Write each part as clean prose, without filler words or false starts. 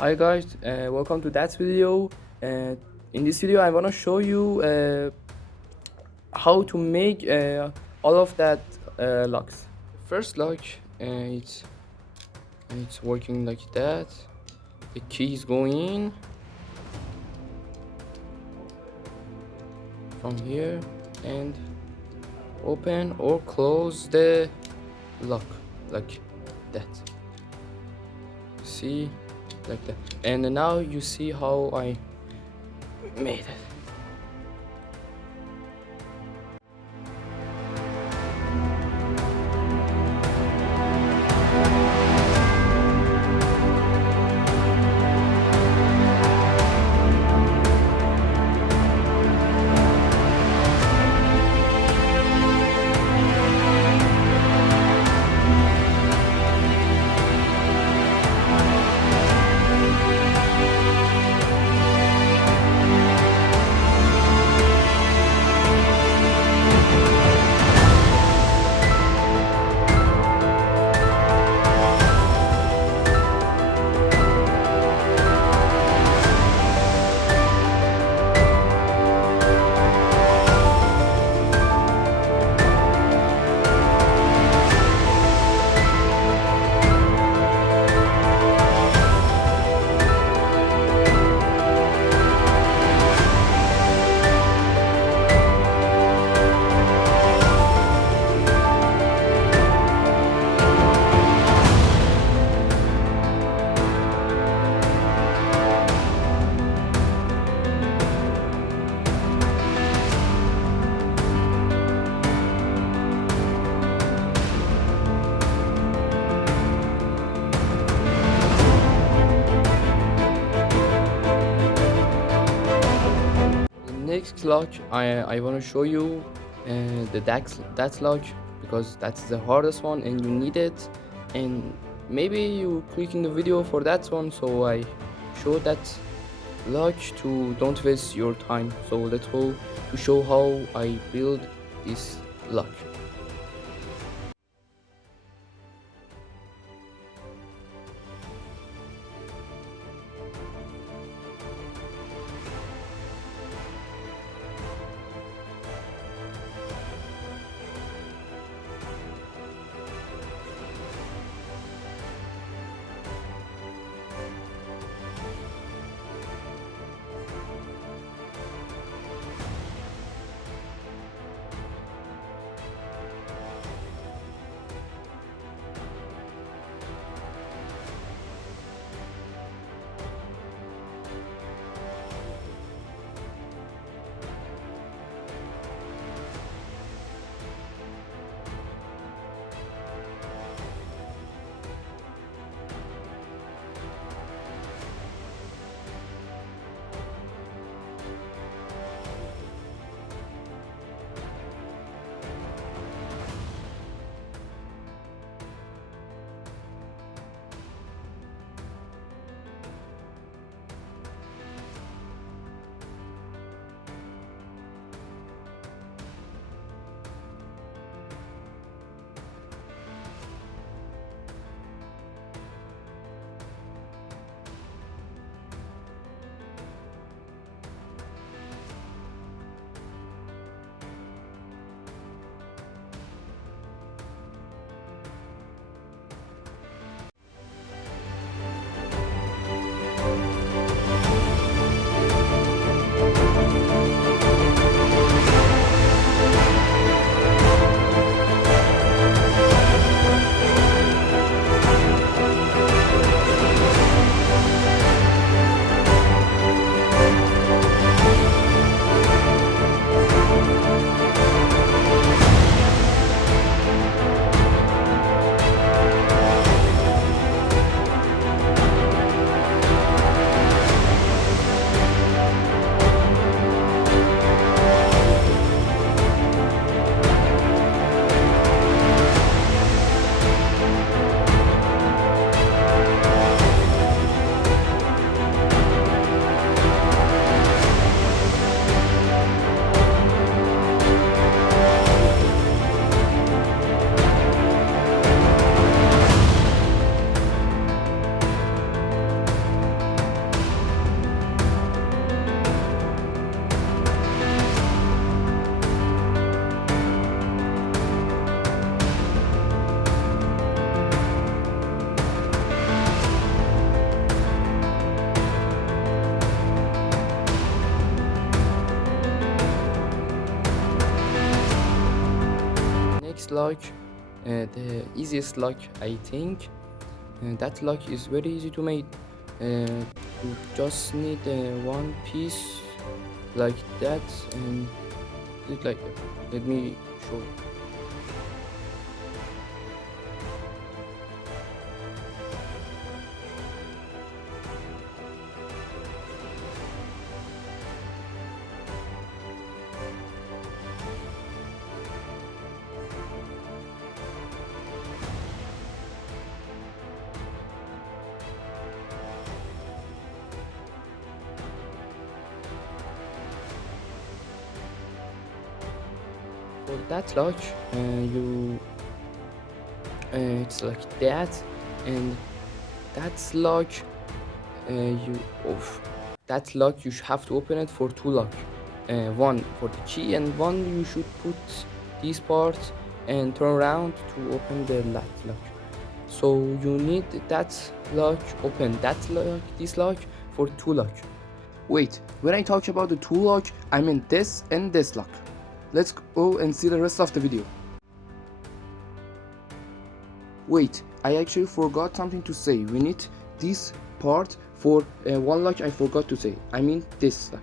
Hi guys, welcome to that video. In this video, I wanna show you how to make all of that locks. First lock, it's working like that. The key is going in from here and open or close the lock like that. See, like that. And now you see how I made it. Next lock, I want to show you the that lock because that's the hardest one and you need it. And maybe you click in the video for that one, so I show that lock to don't waste your time. So let's go to show how I build this lock. this lock, the easiest lock I think. That lock is very easy to make. You just need one piece like that and do it like that. Let me show you. For that lock, you it's like that, and that's lock you of that lock you have to open it for two lock, one for the key and one you should put this part and turn around to open the that lock. So you need that lock open that lock, this lock, for two lock. Wait, when I talk about the two lock, I mean this and this lock. Let's go and see the rest of the video. Wait, I actually forgot something to say. We need this part for one lock. I forgot to say. I mean this lock.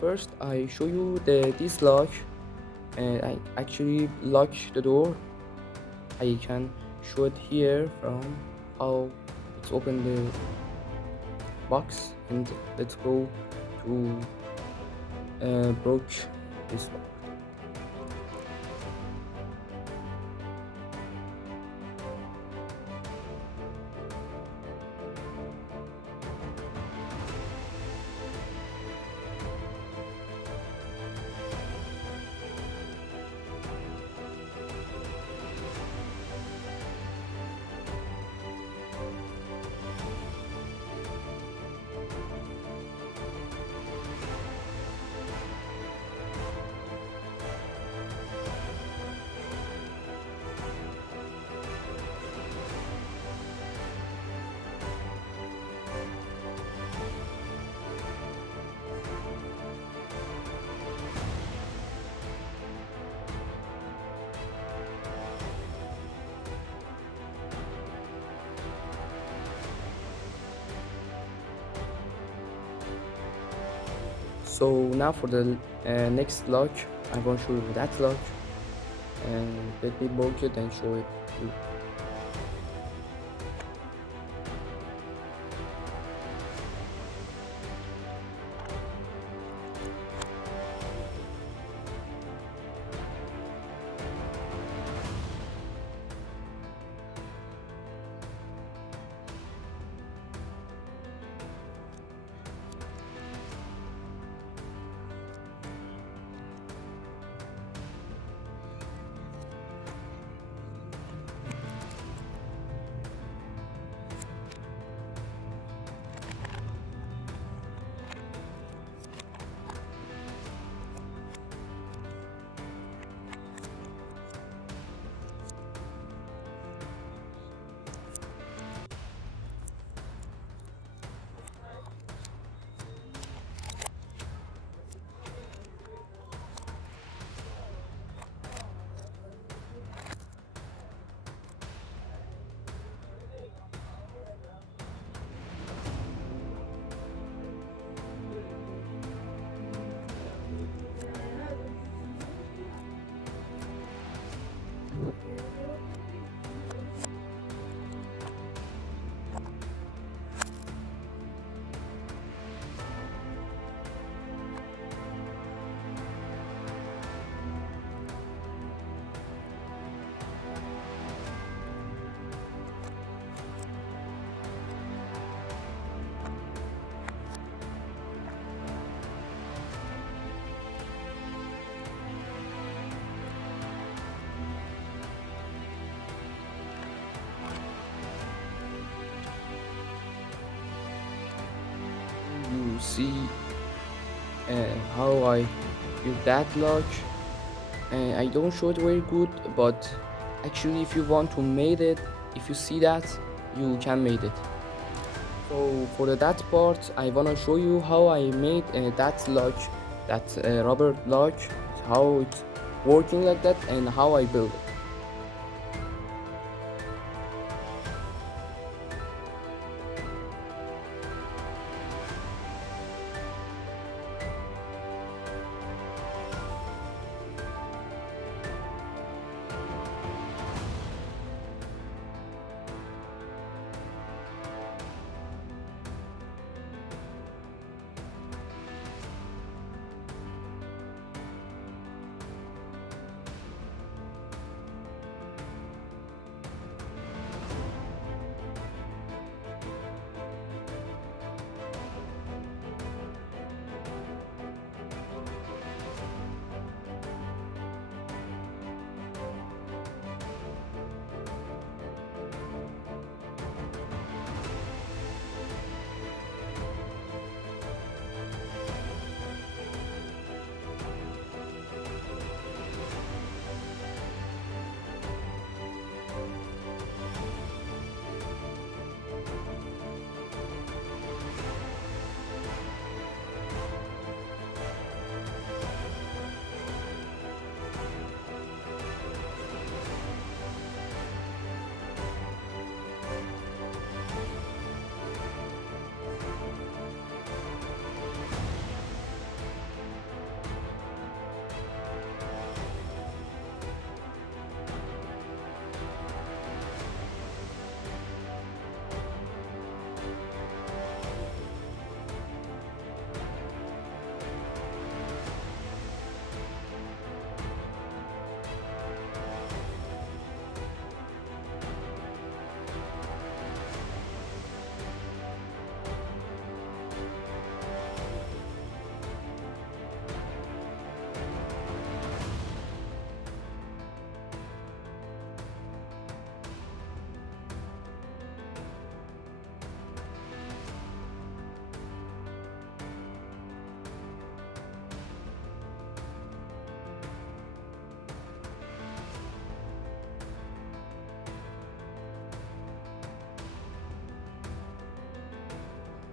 First, I show you this lock, and I actually lock the door. I can show it here from how it's open the box, and let's go to broke this lock. So now for the next lock, I'm going to show you that lock, and let me bulk it and show it to you. see how I build that lock. I don't show it very good, but actually if you want to make it, if you see that, you can make it. So for that part, I wanna show you how I made that lock, that rubber lock, how it's working like that, and how I build it.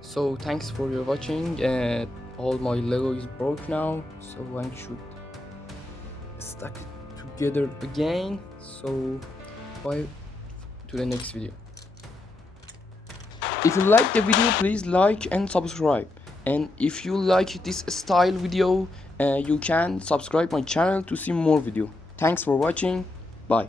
So thanks for your watching. All my Lego is broke now, so I should stack it together again. So bye to the next video. If you like the video, please like and subscribe. And if you like this style video, you can subscribe my channel to see more video. Thanks for watching. Bye.